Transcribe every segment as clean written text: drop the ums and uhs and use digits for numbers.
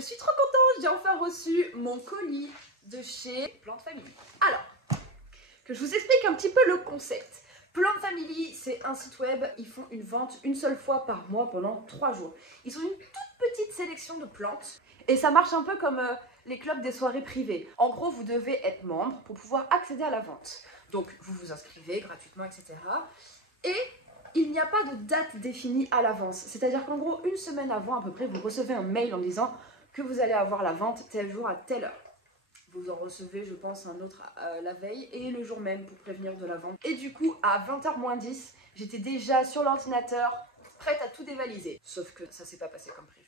Je suis trop contente, j'ai enfin reçu mon colis de chez Plant Family. Alors, que je vous explique un petit peu le concept. Plant Family, c'est un site web, ils font une vente une seule fois par mois pendant 3 jours. Ils ont une toute petite sélection de plantes et ça marche un peu comme les clubs des soirées privées. En gros, vous devez être membre pour pouvoir accéder à la vente. Donc, vous vous inscrivez gratuitement, etc. Et il n'y a pas de date définie à l'avance. C'est-à-dire qu'en gros, une semaine avant à peu près, vous recevez un mail en disant que vous allez avoir la vente tel jour à telle heure. Vous en recevez, je pense, un autre la veille et le jour même pour prévenir de la vente. Et du coup, à 20h moins 10, j'étais déjà sur l'ordinateur, prête à tout dévaliser. Sauf que ça s'est pas passé comme prévu.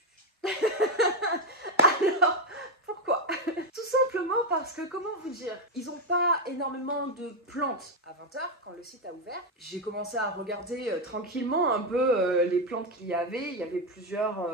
Alors, pourquoi? Tout simplement parce que, comment vous dire, ils n'ont pas énormément de plantes à 20h quand le site a ouvert. J'ai commencé à regarder tranquillement un peu les plantes qu'il y avait. Il y avait plusieurs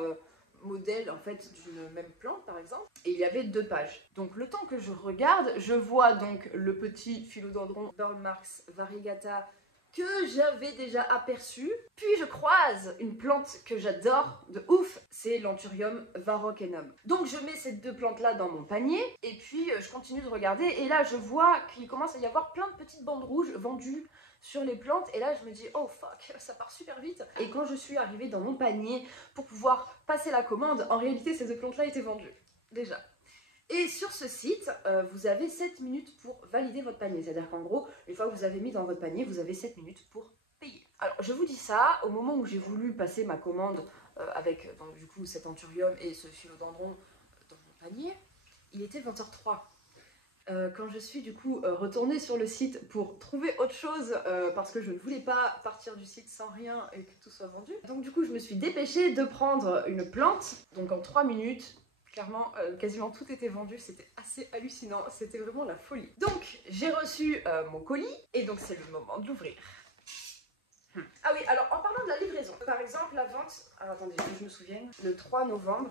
modèles en fait d'une même plante par exemple. Et il y avait 2 pages. Donc le temps que je regarde, je vois donc le petit philodendron Burlmarx variegata que j'avais déjà aperçu. Puis je croise une plante que j'adore de ouf, c'est l'Anthurium varrokenum. Donc je mets ces 2 plantes-là dans mon panier, et puis je continue de regarder, et là je vois qu'il commence à y avoir plein de petites bandes rouges vendues sur les plantes, et là je me dis oh fuck, ça part super vite. Et quand je suis arrivée dans mon panier pour pouvoir passer la commande, en réalité ces 2 plantes-là étaient vendues, déjà. Et sur ce site, vous avez 7 minutes pour valider votre panier. C'est-à-dire qu'en gros, une fois que vous avez mis dans votre panier, vous avez 7 minutes pour payer. Alors, je vous dis ça, au moment où j'ai voulu passer ma commande avec donc, du coup cet anthurium et ce philodendron dans mon panier, il était 20h03. Quand je suis du coup retournée sur le site pour trouver autre chose parce que je ne voulais pas partir du site sans rien et que tout soit vendu. Donc du coup, je me suis dépêchée de prendre une plante, donc en 3 minutes. Clairement, quasiment tout était vendu, c'était assez hallucinant, c'était vraiment la folie. Donc, j'ai reçu mon colis, et donc c'est le moment de l'ouvrir. Ah oui, alors en parlant de la livraison, par exemple la vente, alors attendez, que je me souvienne, le 3 novembre,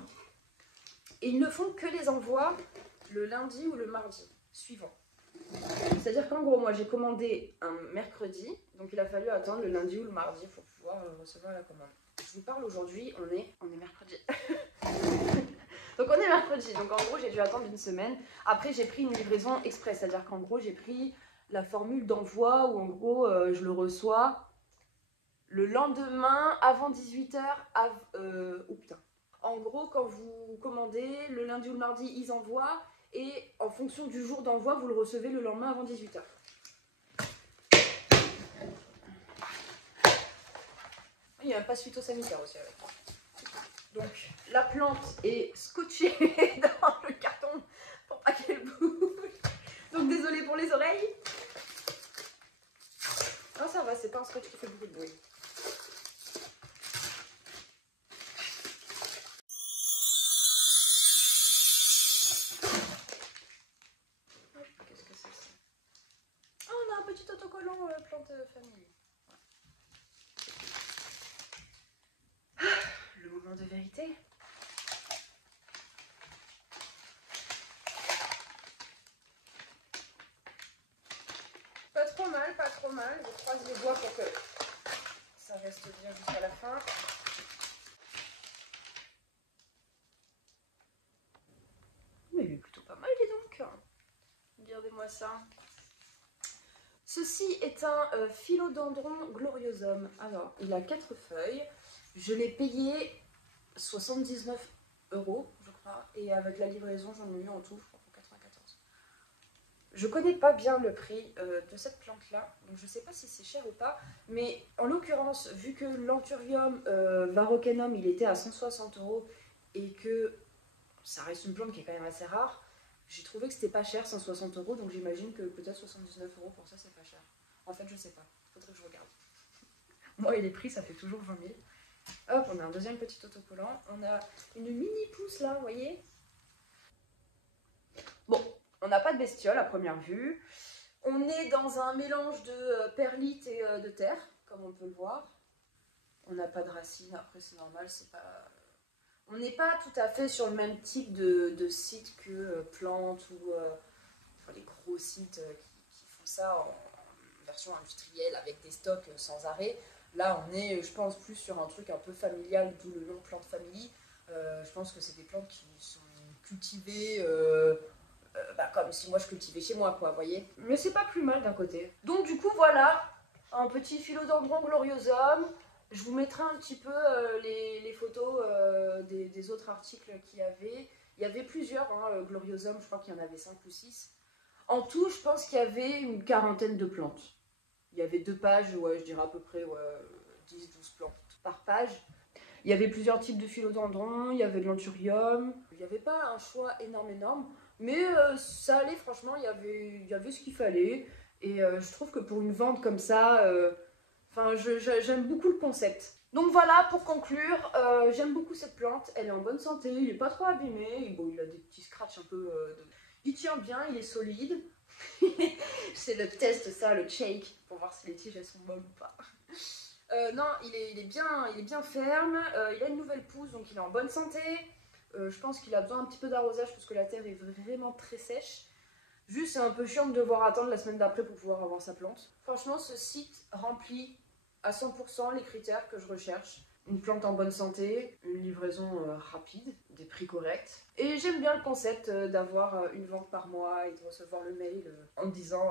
et ils ne font que les envois le lundi ou le mardi suivant. C'est-à-dire qu'en gros, moi j'ai commandé un mercredi, donc il a fallu attendre le lundi ou le mardi pour pouvoir recevoir la commande. Je vous parle aujourd'hui, on est mercredi. Donc on est mercredi, donc en gros j'ai dû attendre une semaine. Après j'ai pris une livraison express, c'est-à-dire qu'en gros j'ai pris la formule d'envoi où en gros je le reçois le lendemain avant 18h. Oh putain. En gros quand vous commandez, le lundi ou le mardi ils envoient et en fonction du jour d'envoi vous le recevez le lendemain avant 18h. Il y a un pass phytosanitaire aussi avec. Donc la plante est scotchée dans le carton pour pas qu'elle bouge. Donc désolée pour les oreilles. Non ça va, c'est pas un scotch qui fait beaucoup de bruit. Qu'est-ce que c'est ça? Oh, on a un petit autocollant plante famille. Le moment de vérité. Pas trop mal, pas trop mal. Je croise les doigts pour que ça reste bien jusqu'à la fin. Mais il est plutôt pas mal, dis donc. Regardez-moi ça. Ceci est un philodendron gloriosum. Alors, il a 4 feuilles. Je l'ai payé 79 €, je crois. Et avec la livraison, j'en ai eu en tout, je crois, pour 94. Je connais pas bien le prix de cette plante-là, donc je sais pas si c'est cher ou pas. Mais en l'occurrence, vu que l'Anthurium varrokenum, il était à 160 € et que ça reste une plante qui est quand même assez rare, j'ai trouvé que c'était pas cher, 160 €, donc j'imagine que peut-être 79 € pour ça, c'est pas cher. En fait, je sais pas, faudrait que je regarde. Moi et les prix, ça fait toujours 20 000. Hop, on a un deuxième petit autocollant. On a une mini pousse là, vous voyez. Bon, on n'a pas de bestiole à première vue. On est dans un mélange de perlite et de terre, comme on peut le voir. On n'a pas de racines, après c'est normal, c'est pas... On n'est pas tout à fait sur le même type de site que plantes ou enfin, les gros sites qui font ça en version industrielle avec des stocks sans arrêt. Là, on est, je pense, plus sur un truc un peu familial, d'où le nom Plant Family. Je pense que c'est des plantes qui sont cultiver comme si moi je cultivais chez moi, quoi, vous voyez. Mais c'est pas plus mal d'un côté. Donc du coup, voilà, un petit philodendron gloriosum. Je vous mettrai un petit peu les photos des autres articles qu'il y avait. Il y avait plusieurs gloriosum, je crois qu'il y en avait 5 ou 6. En tout, je pense qu'il y avait une quarantaine de plantes. Il y avait 2 pages, ouais, je dirais à peu près 10-12 plantes par page. Il y avait plusieurs types de philodendrons, il y avait de l'anthurium. Il n'y avait pas un choix énorme, mais ça allait, franchement, il y avait ce qu'il fallait. Et je trouve que pour une vente comme ça, j'aime beaucoup le concept. Donc voilà, pour conclure, j'aime beaucoup cette plante, elle est en bonne santé, il n'est pas trop abîmé. Bon, il a des petits scratchs un peu... Il tient bien, il est solide. C'est le test, ça, le shake, pour voir si les tiges elles sont molles ou pas. Non, il est bien ferme, il a une nouvelle pousse, donc il est en bonne santé. Je pense qu'il a besoin un petit peu d'arrosage parce que la terre est vraiment très sèche. Juste, c'est un peu chiant de devoir attendre la semaine d'après pour pouvoir avoir sa plante. Franchement, ce site remplit à 100% les critères que je recherche. Une plante en bonne santé, une livraison rapide, des prix corrects. Et j'aime bien le concept d'avoir une vente par mois et de recevoir le mail en me disant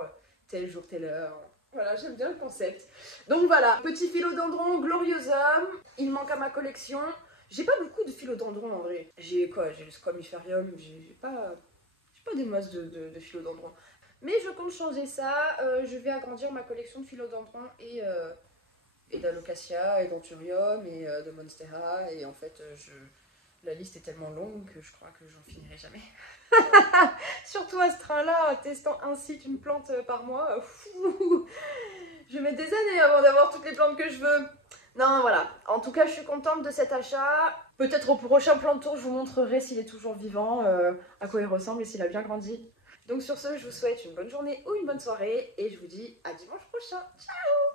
tel jour, telle heure. Voilà, j'aime bien le concept. Donc voilà, petit philodendron gloriosum, il manque à ma collection. J'ai pas beaucoup de philodendrons en vrai. J'ai quoi? J'ai le squamiferium, j'ai pas des masses de philodendrons. Mais je compte changer ça, je vais agrandir ma collection de philodendrons et d'alocasia, et d'anthurium, et de monstera, et en fait, la liste est tellement longue que je crois que j'en finirai jamais. Surtout à ce train-là, testant un site, une plante par mois, je vais mettre des années avant d'avoir toutes les plantes que je veux. Non, voilà. En tout cas, je suis contente de cet achat. Peut-être au prochain plan de tour, je vous montrerai s'il est toujours vivant, à quoi il ressemble et s'il a bien grandi. Donc sur ce, je vous souhaite une bonne journée ou une bonne soirée et je vous dis à dimanche prochain. Ciao!